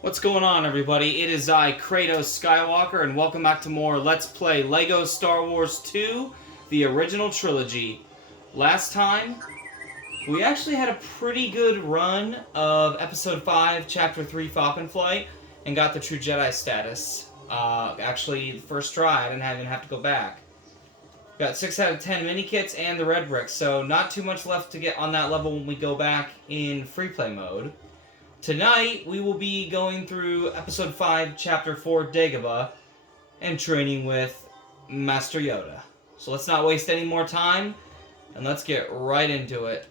What's going on, everybody? It is I, Kratos Skywalker, and welcome back to more Let's Play LEGO Star Wars 2, the original trilogy. Last time, we actually had a pretty good run of Episode 5, Chapter 3, Falcon Flight, and got the True Jedi status. Actually, the first try, I didn't even have to go back. Got 6 out of 10 mini-kits and the red bricks, so not too much left to get on that level when we go back in free play mode. Tonight, we will be going through Episode 5, Chapter 4, Dagobah, and training with Master Yoda. So let's not waste any more time, and let's get right into it.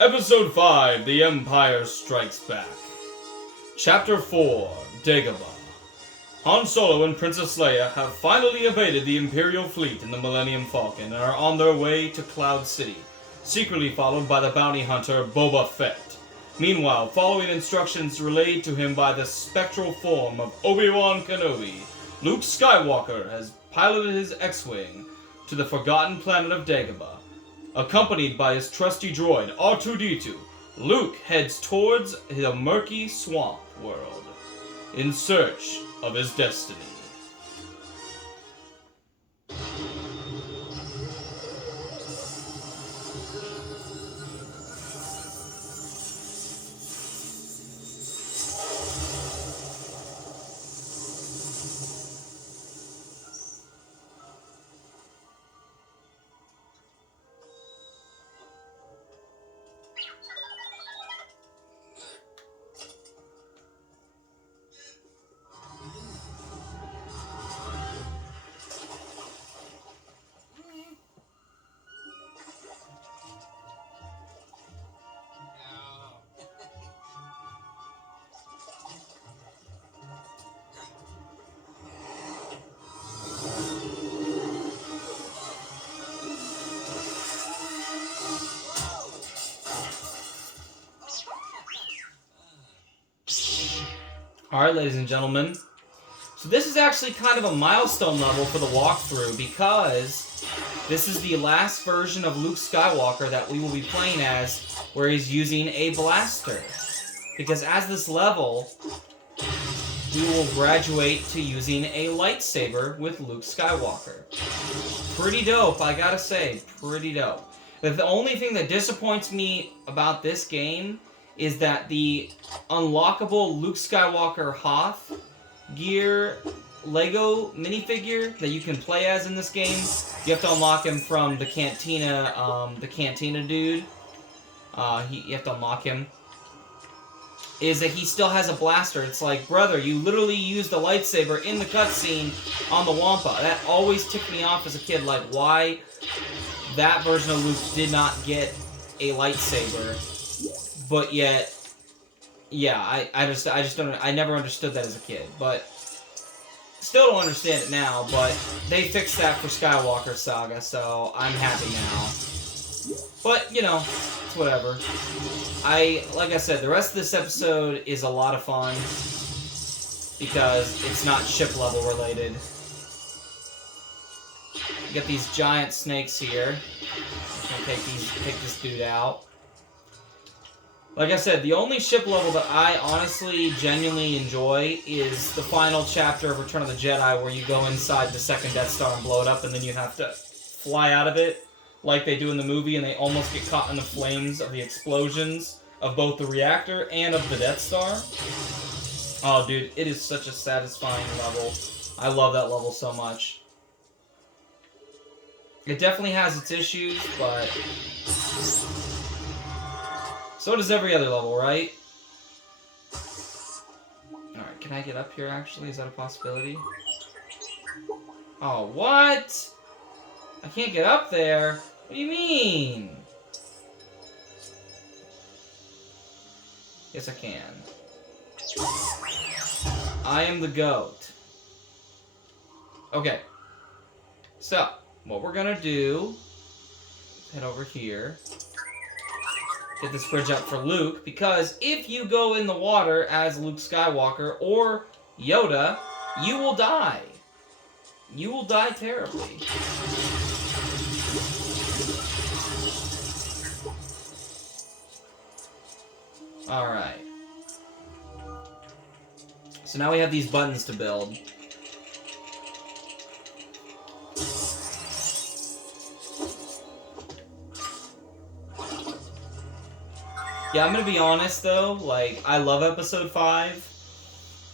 Episode 5, The Empire Strikes Back. Chapter 4, Dagobah. Han Solo and Princess Leia have finally evaded the Imperial fleet in the Millennium Falcon and are on their way to Cloud City, secretly followed by the bounty hunter Boba Fett. Meanwhile, following instructions relayed to him by the spectral form of Obi-Wan Kenobi, Luke Skywalker has piloted his X-Wing to the forgotten planet of Dagobah. Accompanied by his trusty droid R2-D2, Luke heads towards the murky swamp world in search of his destiny. Alright, ladies and gentlemen. So this is actually kind of a milestone level for the walkthrough because this is the last version of Luke Skywalker that we will be playing as where he's using a blaster. Because as this level, we will graduate to using a lightsaber with Luke Skywalker. Pretty dope, I gotta say. Pretty dope. But the only thing that disappoints me about this game is that the unlockable Luke Skywalker Hoth gear Lego minifigure that you can play as in this game, you have to unlock him from the cantina dude. You have to unlock him. Is that he still has a blaster. It's like, brother, you literally used a lightsaber in the cutscene on the Wampa. That always ticked me off as a kid, like why that version of Luke did not get a lightsaber. But yet, yeah, I just don't, I never understood that as a kid, but still don't understand it now, but they fixed that for Skywalker Saga, so I'm happy now. But, you know, it's whatever. Like I said, the rest of this episode is a lot of fun, because it's not ship level related. You got these giant snakes here. I'm gonna take this dude out. Like I said, the only ship level that I honestly, genuinely enjoy is the final chapter of Return of the Jedi where you go inside the second Death Star and blow it up and then you have to fly out of it like they do in the movie and they almost get caught in the flames of the explosions of both the reactor and of the Death Star. Oh, dude, it is such a satisfying level. I love that level so much. It definitely has its issues, but so does every other level, right? Alright, can I get up here, actually? Is that a possibility? Oh, what? I can't get up there? What do you mean? Yes, I can. I am the GOAT. Okay. So, what we're gonna do... head over here. Get this bridge up for Luke, because if you go in the water as Luke Skywalker or Yoda, you will die. You will die terribly. Alright. So now we have these buttons to build. Yeah, I'm gonna be honest though, like, I love Episode 5,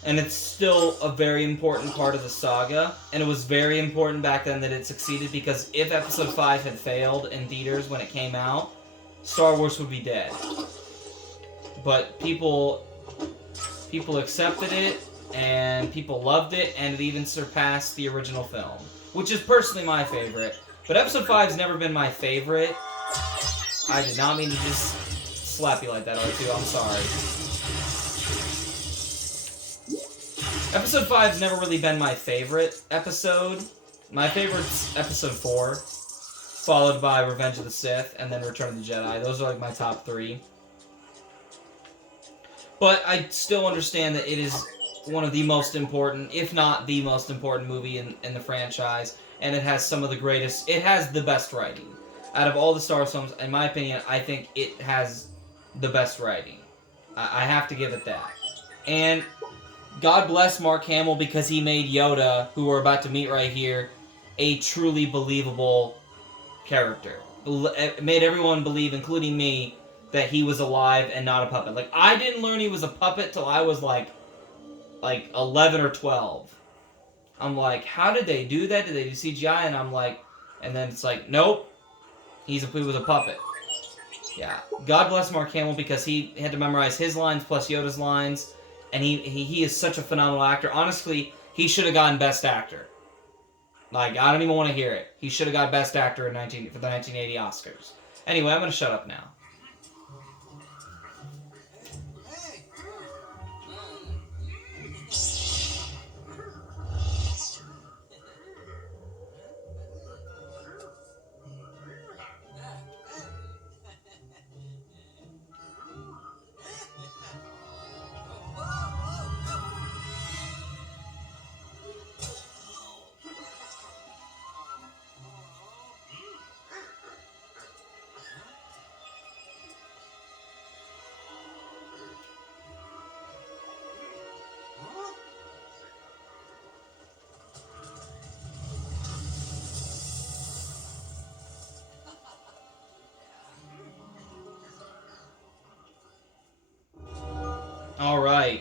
and it's still a very important part of the saga, and it was very important back then that it succeeded, because if Episode 5 had failed in theaters when it came out, Star Wars would be dead. But people accepted it, and people loved it, and it even surpassed the original film, which is personally my favorite. But Episode 5's never been my favorite. I did not mean to just slap you like that, R2. I'm sorry. Episode 5's never really been my favorite episode. My favorite's Episode 4, followed by Revenge of the Sith, and then Return of the Jedi. Those are like my top 3. But I still understand that it is one of the most important, if not the most important movie in the franchise, and it has some of the greatest, it has the best writing. Out of all the Star Wars films, in my opinion, I think it has the best writing. I have to give it that. And God bless Mark Hamill, because he made Yoda, who we're about to meet right here, a truly believable character. It made everyone believe, including me, that he was alive and not a puppet. Like, I didn't learn he was a puppet till I was like 11 or 12. I'm like, how did they do that? Did they do CGI? And I'm like, and then it's like, nope, he was a puppet. Yeah, God bless Mark Hamill, because he had to memorize his lines plus Yoda's lines, and he is such a phenomenal actor. Honestly, he should have gotten Best Actor. Like, I don't even want to hear it. He should have got Best Actor for the 1980 Oscars. Anyway, I'm going to shut up now. Alright.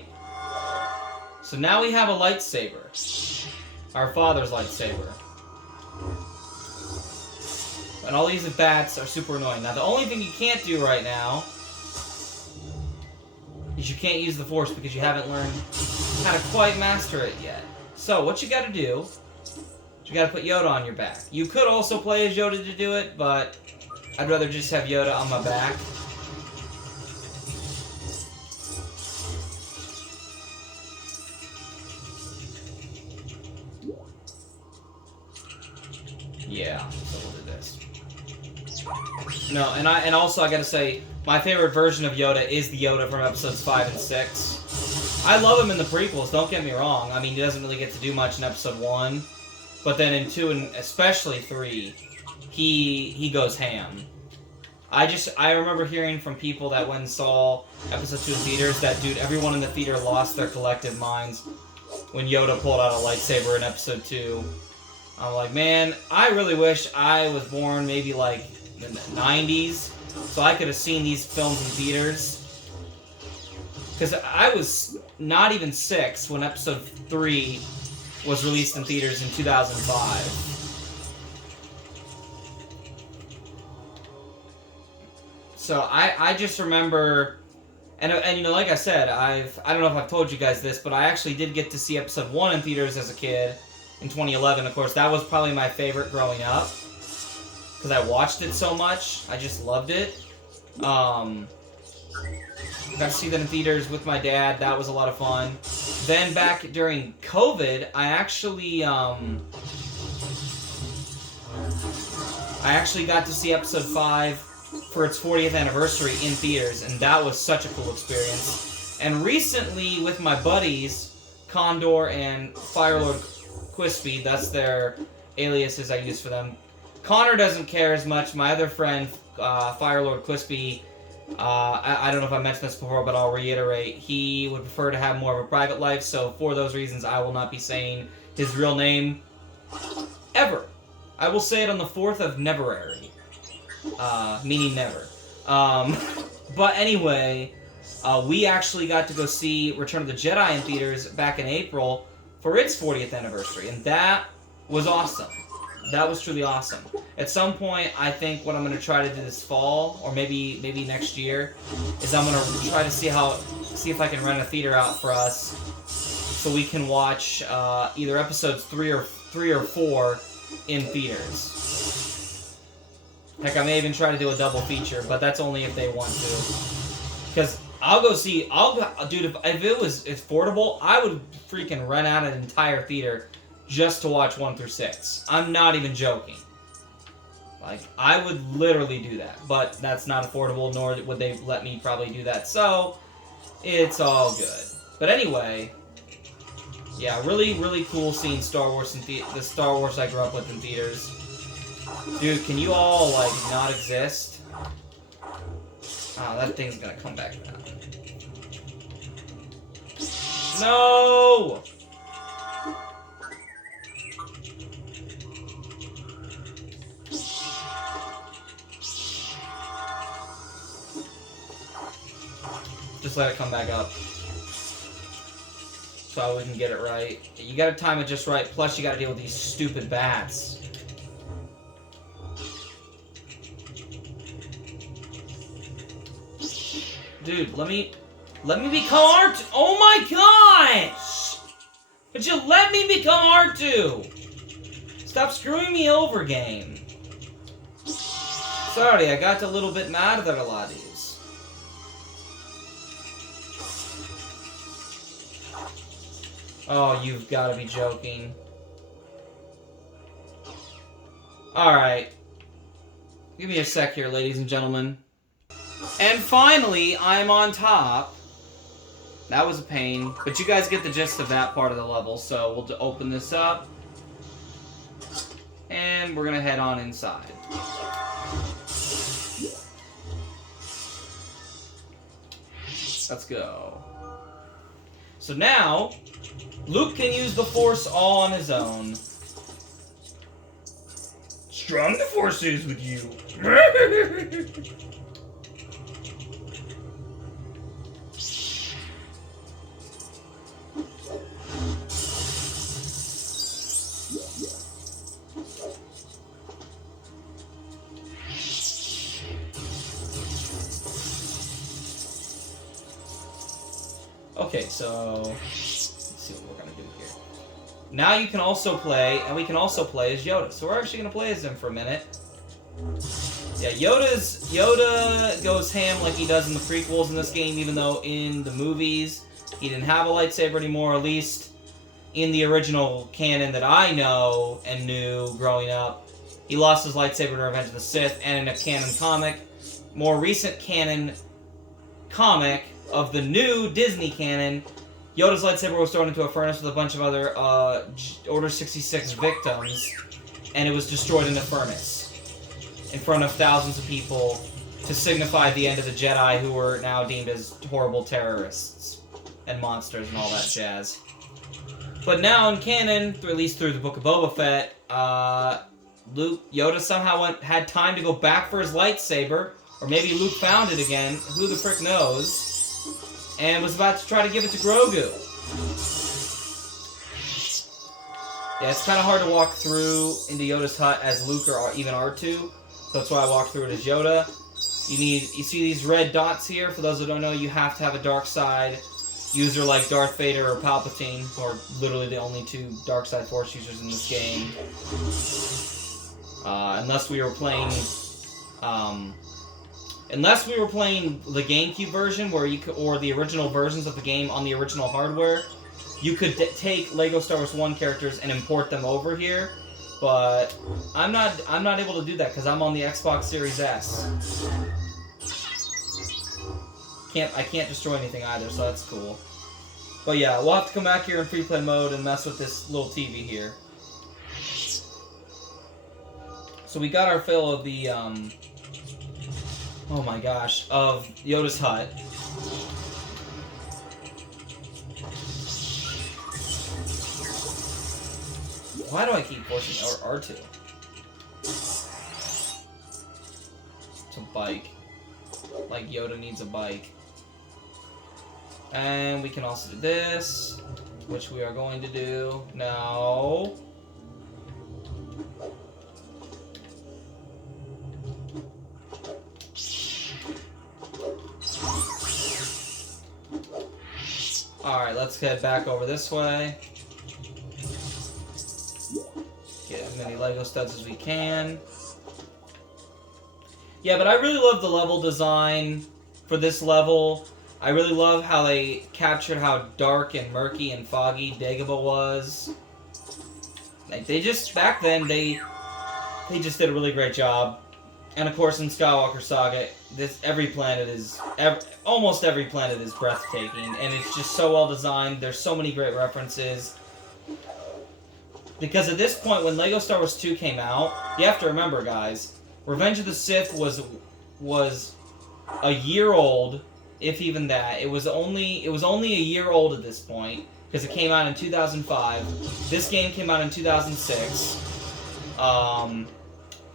So now we have a lightsaber. Our father's lightsaber. And all these bats are super annoying. Now, the only thing you can't do right now is you can't use the Force, because you haven't learned how to quite master it yet. So, what you gotta do, you gotta put Yoda on your back. You could also play as Yoda to do it, but I'd rather just have Yoda on my back. Yeah, so we'll do this. No, and also I gotta say, my favorite version of Yoda is the Yoda from episodes 5 and 6. I love him in the prequels, don't get me wrong. I mean, he doesn't really get to do much in episode 1. But then in 2 and especially 3, he goes ham. I remember hearing from people that went and saw episode 2 in theaters that, dude, everyone in the theater lost their collective minds when Yoda pulled out a lightsaber in episode 2. I'm like, man, I really wish I was born maybe like in the 90s, so I could have seen these films in theaters. Because I was not even 6 when episode 3 was released in theaters in 2005. So I just remember, and you know, like I said, I don't know if I've told you guys this, but I actually did get to see episode 1 in theaters as a kid. In 2011, of course, that was probably my favorite growing up, because I watched it so much. I just loved it. Got to see that in theaters with my dad. That was a lot of fun. Then back during COVID, I actually got to see episode 5 for its 40th anniversary in theaters, and that was such a cool experience. And recently, with my buddies, Condor and Firelord Quispy, that's their aliases I use for them. Connor doesn't care as much. My other friend, Firelord Quispy, I don't know if I mentioned this before, but I'll reiterate. He would prefer to have more of a private life, so for those reasons, I will not be saying his real name ever. I will say it on the 4th of Neverary, meaning never. But anyway, we actually got to go see Return of the Jedi in theaters back in April for its 40th anniversary, and that was awesome. That was truly awesome. At some point, I think what I'm going to try to do this fall, or maybe next year, is I'm going to try to see if I can rent a theater out for us, so we can watch either episodes 3 or 4 in theaters. Heck, I may even try to do a double feature, but that's only if they want to. Because dude, if it's affordable, I would freaking rent out an entire theater just to watch 1 through 6. I'm not even joking. Like, I would literally do that, but that's not affordable, nor would they let me probably do that, so it's all good. But anyway, yeah, really, really cool seeing Star Wars in the Star Wars I grew up with in theaters. Dude, can you all, like, not exist? Oh, that thing's gonna come back now. No! Just let it come back up. So we can get it right. You gotta time it just right, plus you gotta deal with these stupid bats. Dude, let me become R2! Oh my gosh! Could you let me become R2? Stop screwing me over, game. Sorry, I got a little bit mad at a lot of these. Oh, you've got to be joking. Alright. Give me a sec here, ladies and gentlemen. And finally, I'm on top. That was a pain, but you guys get the gist of that part of the level, so we'll open this up. And we're going to head on inside. Let's go. So now, Luke can use the Force all on his own. Strong the Force is with you. Okay, so let's see what we're gonna do here. Now you can also play, and we can also play as Yoda. So we're actually gonna play as him for a minute. Yeah, Yoda goes ham like he does in the prequels in this game, even though in the movies he didn't have a lightsaber anymore, at least in the original canon that I know and knew growing up. He lost his lightsaber in Revenge of the Sith, and in a canon comic, more recent canon comic of the new Disney canon, Yoda's lightsaber was thrown into a furnace with a bunch of other Order 66 victims, and it was destroyed in the furnace in front of thousands of people to signify the end of the Jedi, who were now deemed as horrible terrorists and monsters and all that jazz. But now in canon, at least through the Book of Boba Fett, Yoda somehow had time to go back for his lightsaber, or maybe Luke found it again, who the frick knows, and was about to try to give it to Grogu. Yeah, it's kind of hard to walk through into Yoda's hut as Luke or even R2, so that's why I walked through it as Yoda. You see these red dots here? For those who don't know, you have to have a dark side user like Darth Vader or Palpatine, who are literally the only two dark side Force users in this game. Unless we were playing the GameCube version, where you could, or the original versions of the game on the original hardware, you could take Lego Star Wars 1 characters and import them over here. But I'm not able to do that because I'm on the Xbox Series S. I can't destroy anything either, so that's cool. But yeah, we'll have to come back here in free play mode and mess with this little TV here. So we got our fill of the Oh my gosh, of Yoda's hut. Why do I keep forcing R2? It's a bike. Like Yoda needs a bike. And we can also do this, which we are going to do now. Alright, let's head back over this way. Get as many Lego studs as we can. Yeah, but I really love the level design for this level. I really love how they captured how dark and murky and foggy Dagobah was. Like, they just, back then, they just did a really great job. And of course, in Skywalker Saga, almost every planet is breathtaking, and it's just so well designed. There's so many great references. Because at this point, when Lego Star Wars 2 came out, you have to remember, guys, Revenge of the Sith was a year old, if even that. It was only a year old at this point, because it came out in 2005. This game came out in 2006.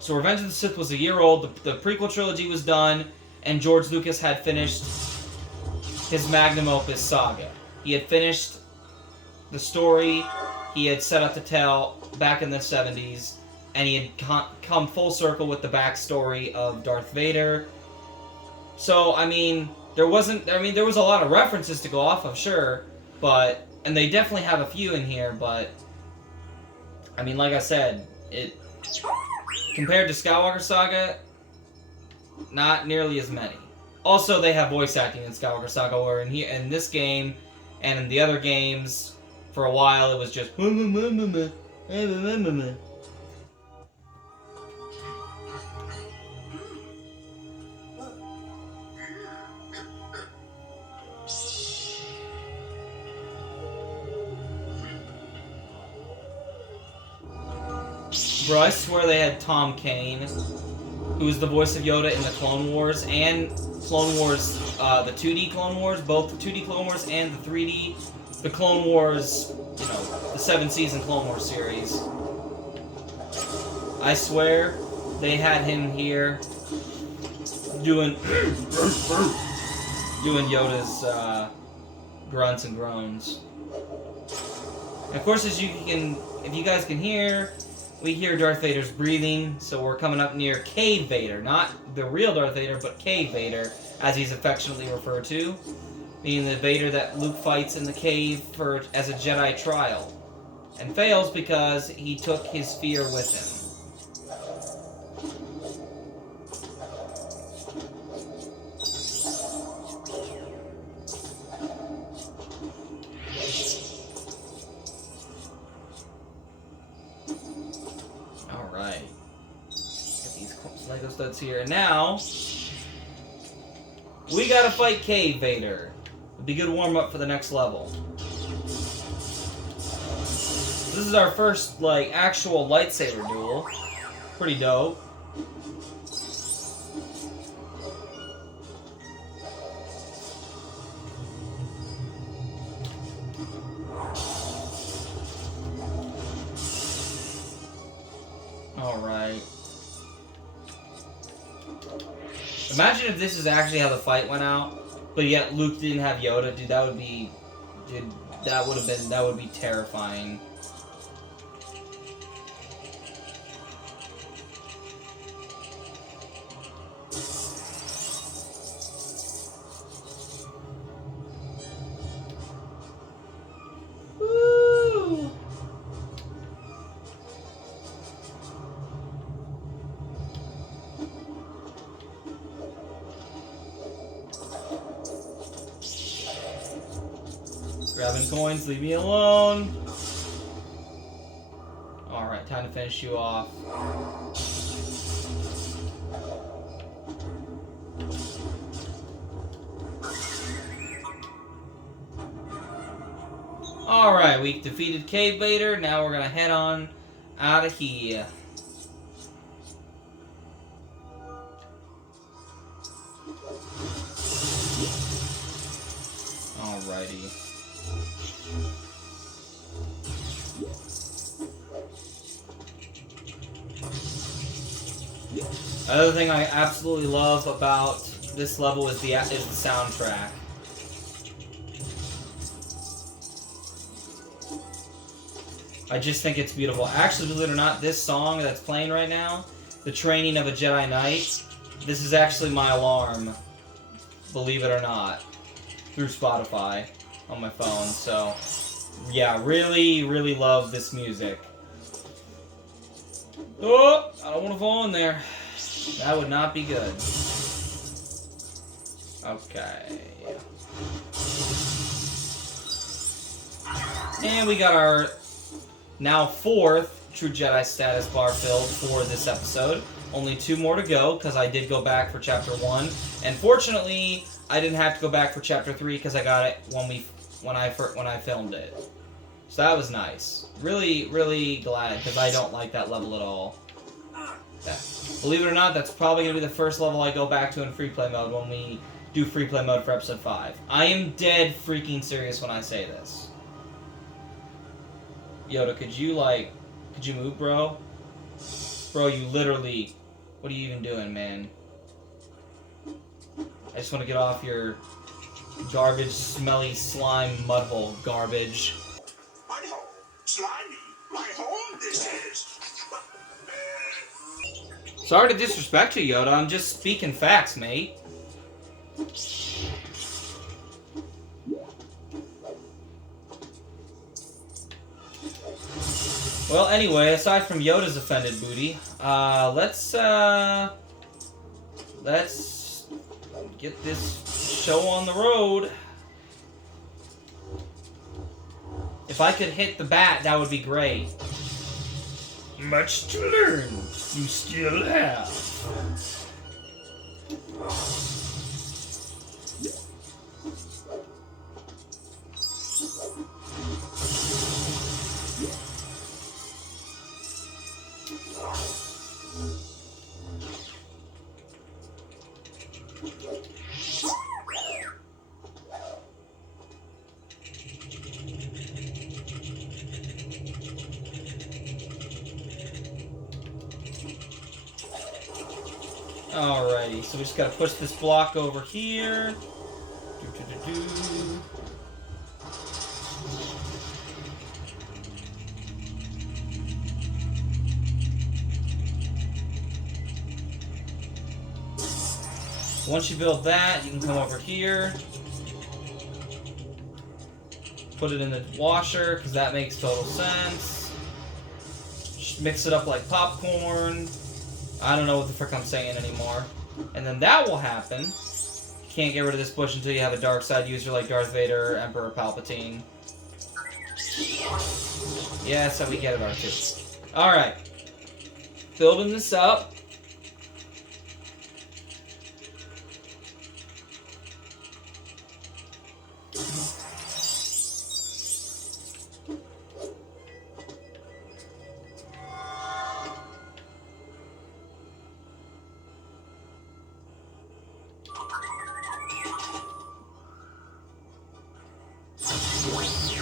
So Revenge of the Sith was a year old, the prequel trilogy was done, and George Lucas had finished his magnum opus saga. He had finished the story he had set up to tell back in the 70s, and he had come full circle with the backstory of Darth Vader. So, I mean, there was a lot of references to go off of, sure, but, and they definitely have a few in here, but, I mean, like I said, compared to Skywalker Saga, not nearly as many. Also, they have voice acting in Skywalker Saga, where in this game and in the other games, for a while it was just Bro, I swear they had Tom Kane, who was the voice of Yoda in the Clone Wars, and Clone Wars, the 2D Clone Wars, both the 2D Clone Wars and the 3D, the Clone Wars, you know, the 7-season Clone Wars series. I swear they had him here doing Yoda's grunts and groans. And of course, if you guys can hear, we hear Darth Vader's breathing, so we're coming up near Cave Vader. Not the real Darth Vader, but Cave Vader, as he's affectionately referred to. Meaning the Vader that Luke fights in the cave as a Jedi trial. And fails because he took his fear with him. Alright. Get these Lego studs here. And now, we gotta fight Cave Vader. It'd be a good warm-up for the next level. This is our first, like, actual lightsaber duel. Pretty dope. Alright. Imagine if this is actually how the fight went out. But yet Luke didn't have Yoda, dude. That would be terrifying. Woo! Grabbing coins, leave me alone. Alright, time to finish you off. Alright, we defeated Cave Vader. Now we're gonna head on out of here. Alrighty. Another thing I absolutely love about this level is the soundtrack. I just think it's beautiful. Actually, believe it or not, this song that's playing right now, The Training of a Jedi Knight, this is actually my alarm, believe it or not, through Spotify on my phone. So, yeah, really, really love this music. Oh, I don't want to fall in there. That would not be good. Okay. And we got our now 4th True Jedi status bar filled for this episode. Only 2 more to go, because I did go back for Chapter 1. And fortunately, I didn't have to go back for Chapter 3, because I got it when I filmed it. So that was nice. Really, really glad, because I don't like that level at all. Yeah. Believe it or not, that's probably going to be the first level I go back to in free play mode when we do free play mode for Episode 5. I am dead freaking serious when I say this. Yoda, could you move, bro? Bro, you literally... What are you even doing, man? I just want to get off your garbage, smelly, slime, mudhole garbage. Mudhole, slimy, my home this is. Sorry to disrespect you, Yoda. I'm just speaking facts, mate. Well, anyway, aside from Yoda's offended booty, let's get this show on the road. If I could hit the bat, that would be great. Much to learn, you still have. Alrighty, so we just gotta push this block over here. Once you build that, you can come over here. Put it in the washer, because that makes total sense. Just mix it up like popcorn. I don't know what the frick I'm saying anymore. And then that will happen. You can't get rid of this bush until you have a dark side user like Darth Vader or Emperor Palpatine. Yeah, that's how we get it, R2. Alright. Building this up.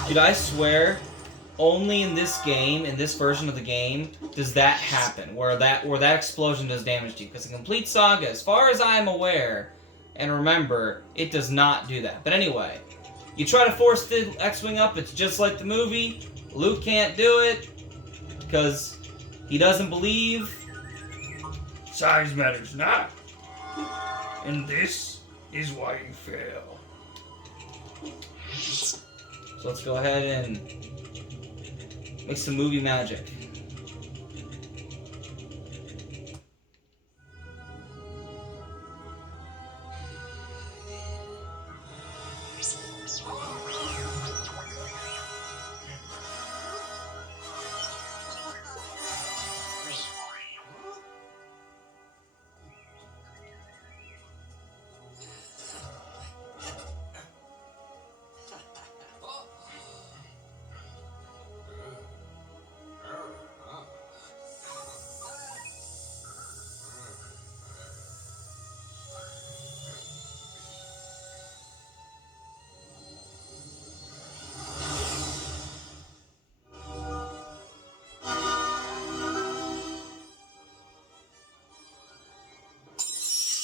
Dude, I swear, only in this game, in this version of the game, does that happen, where that explosion does damage to you. Because the complete saga, as far as I am aware, and remember, it does not do that. But anyway, you try to force the X-Wing up, it's just like the movie. Luke can't do it, because he doesn't believe. Size matters not. And this is why you fail. So let's go ahead and make some movie magic.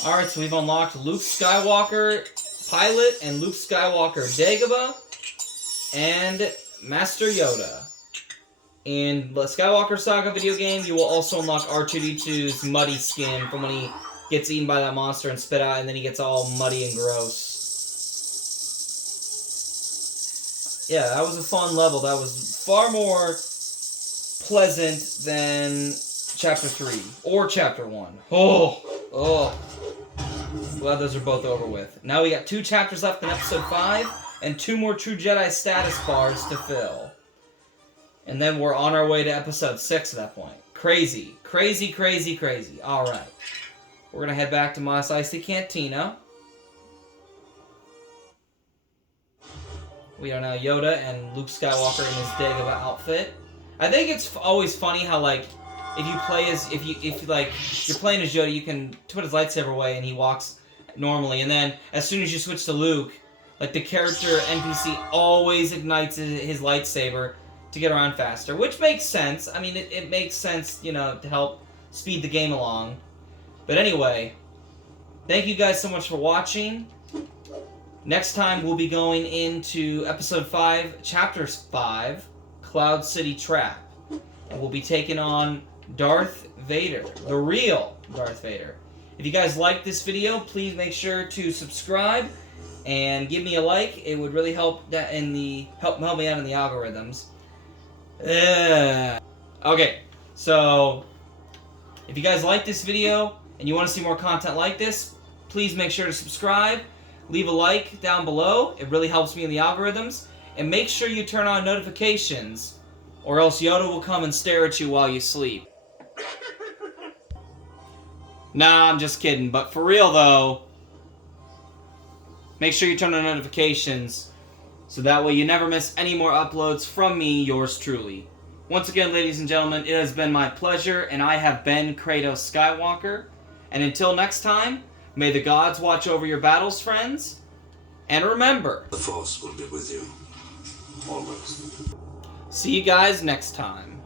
Alright, so we've unlocked Luke Skywalker Pilot and Luke Skywalker Dagobah and Master Yoda. In the Skywalker Saga video game, you will also unlock R2-D2's muddy skin from when he gets eaten by that monster and spit out, and then he gets all muddy and gross. Yeah, that was a fun level. That was far more pleasant than Chapter 3 or Chapter 1. Oh. Glad those are both over with. Now we got 2 chapters left in Episode 5 and 2 more True Jedi status bars to fill. And then we're on our way to Episode 6 at that point. Crazy. Crazy, crazy, crazy. Alright. We're going to head back to Mos Eisley Cantina. We are now Yoda and Luke Skywalker in his Dagobah outfit. I think it's always funny how, like, if you play as, if you you're playing as Yoda, you can put his lightsaber away and he walks normally. And then, as soon as you switch to Luke, like, the character NPC always ignites his lightsaber to get around faster, which makes sense. I mean, it makes sense, you know, to help speed the game along. But anyway, thank you guys so much for watching. Next time, we'll be going into Episode 5, Chapter 5, Cloud City Trap. And we'll be taking on Darth Vader, the real Darth Vader. If you guys like this video, please make sure to subscribe and give me a like. It would really help that in the help me out in the algorithms. Okay, so if you guys like this video and you want to see more content like this, please make sure to subscribe, leave a like down below. It really helps me in the algorithms. And make sure you turn on notifications, or else Yoda will come and stare at you while you sleep. Nah, I'm just kidding. But for real though, make sure you turn on notifications so that way you never miss any more uploads from me, yours truly. Once again, ladies and gentlemen, it has been my pleasure, and I have been Kratos Skywalker. And until next time, may the gods watch over your battles, friends. And remember, the Force will be with you, always. See you guys next time.